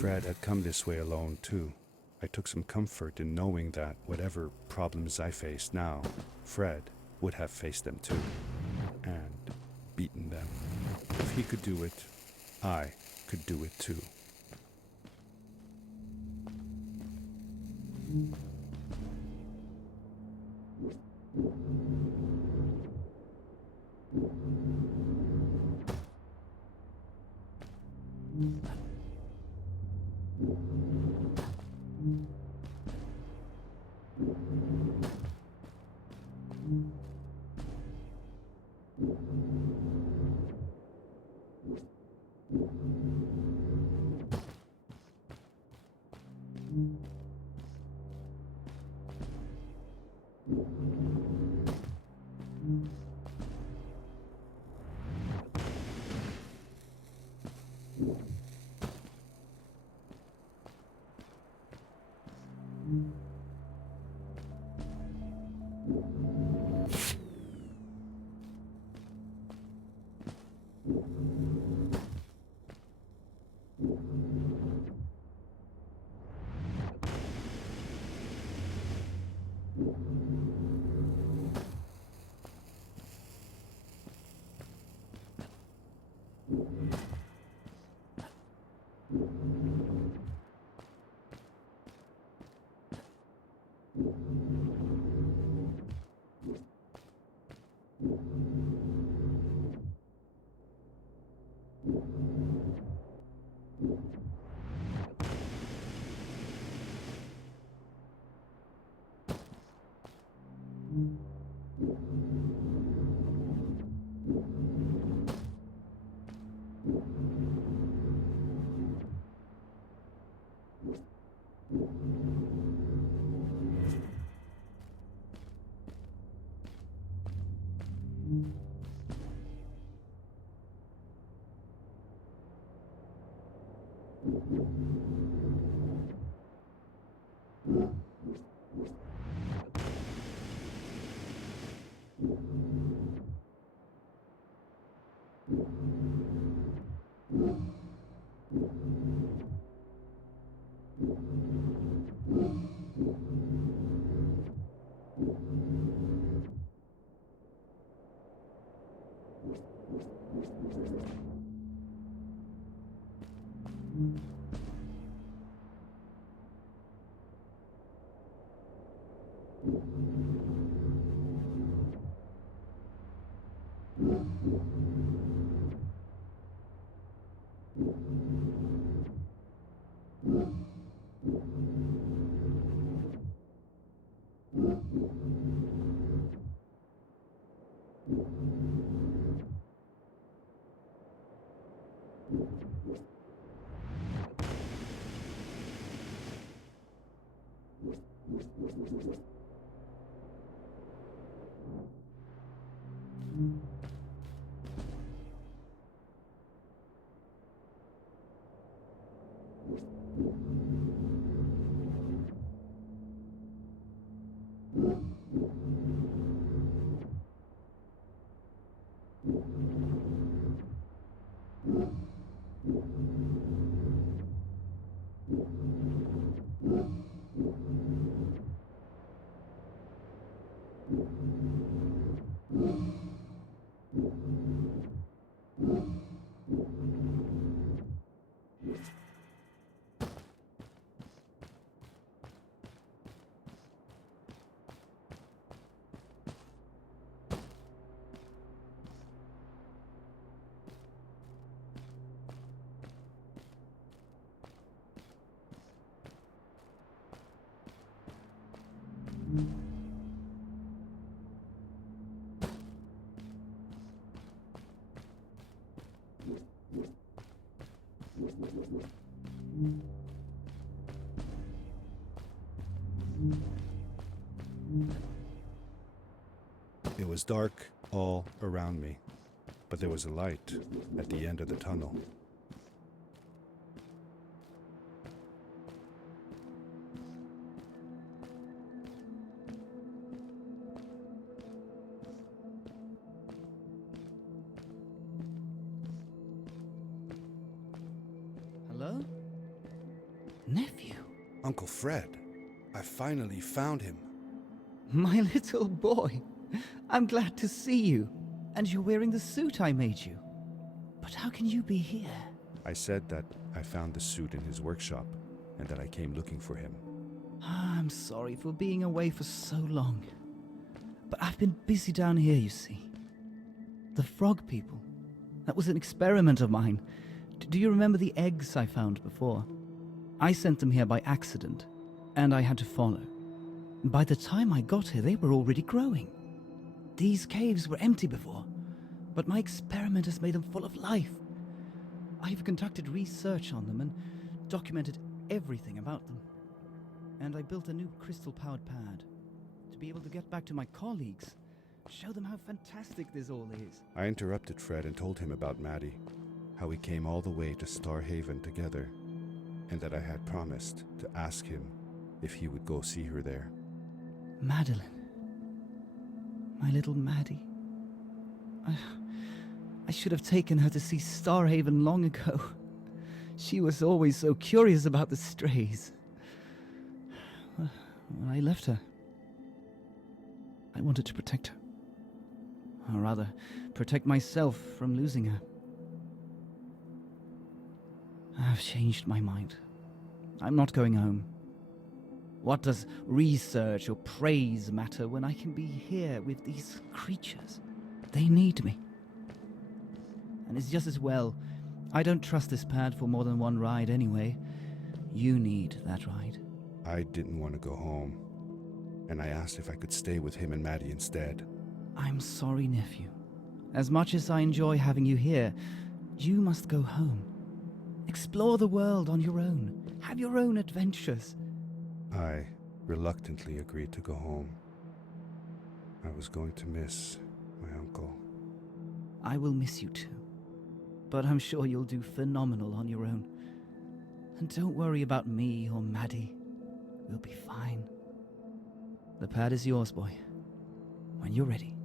Fred had come this way alone, too. I took some comfort in knowing that whatever problems I faced now, Fred would have faced them too, and beaten them. If he could do it, I could do it too. It was dark all around me, but there was a light at the end of the tunnel. Hello? Nephew? Uncle Fred, I finally found him. My little boy. I'm glad to see you. And you're wearing the suit I made you. But how can you be here? I said that I found the suit in his workshop and that I came looking for him. I'm sorry for being away for so long. But I've been busy down here, you see. The frog people. That was an experiment of mine. Do you remember the eggs I found before? I sent them here by accident, and I had to follow. By the time I got here, they were already growing. These caves were empty before, but my experiment has made them full of life. I've conducted research on them and documented everything about them. And I built a new crystal-powered pad to be able to get back to my colleagues, show them how fantastic this all is. I interrupted Fred and told him about Maddie, how we came all the way to Starhaven together, and that I had promised to ask him if he would go see her there. Madeline. My little Maddie. I should have taken her to see Starhaven long ago. She was always so curious about the strays. Well, I left her. I wanted to protect her. Or rather, protect myself from losing her. I've changed my mind. I'm not going home. What does research or praise matter when I can be here with these creatures? They need me. And it's just as well. I don't trust this pad for more than one ride anyway. You need that ride. I didn't want to go home, and I asked if I could stay with him and Maddie instead. I'm sorry, nephew. As much as I enjoy having you here, you must go home. Explore the world on your own. Have your own adventures. I reluctantly agreed to go home. I was going to miss my uncle. I will miss you too. But I'm sure you'll do phenomenal on your own. And don't worry about me or Maddie. We'll be fine. The pad is yours, boy. When you're ready.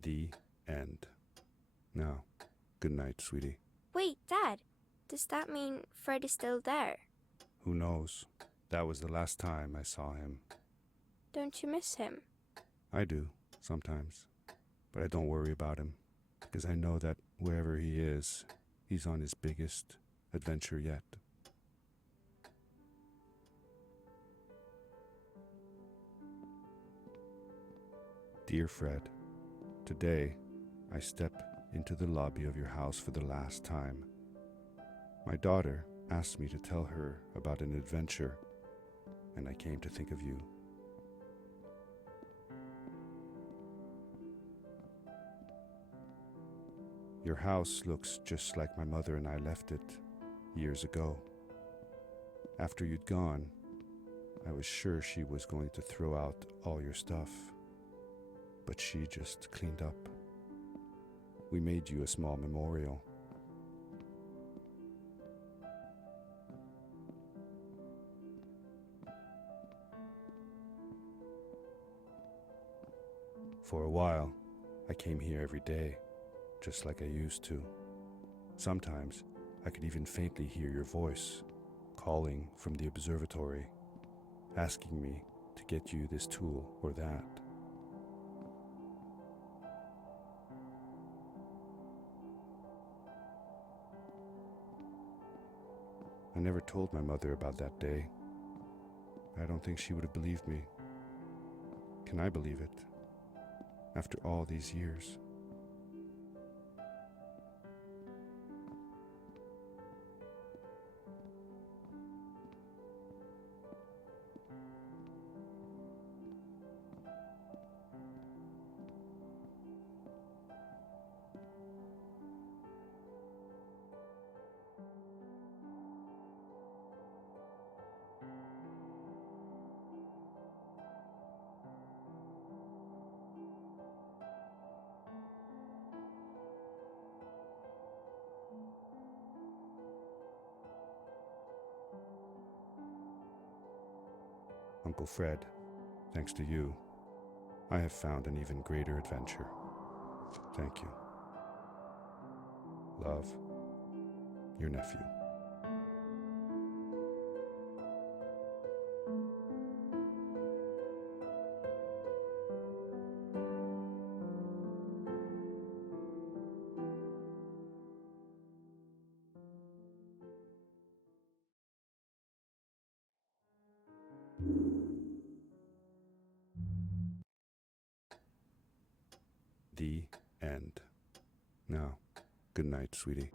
The end. Now, good night, sweetie. Wait, Dad. Does that mean Fred is still there? Who knows? That was the last time I saw him. Don't you miss him? I do, sometimes. But I don't worry about him, because I know that wherever he is, he's on his biggest adventure yet. Dear Fred, today I step into the lobby of your house for the last time. My daughter asked me to tell her about an adventure, and I came to think of you. Your house looks just like my mother and I left it years ago. After you'd gone, I was sure she was going to throw out all your stuff, but she just cleaned up. We made you a small memorial. For a while, I came here every day, just like I used to. Sometimes, I could even faintly hear your voice, calling from the observatory, asking me to get you this tool or that. I never told my mother about that day. I don't think she would have believed me. Can I believe it? After all these years. Uncle Fred, thanks to you, I have found an even greater adventure. Thank you. Love, your nephew. The end. Now, good night, sweetie.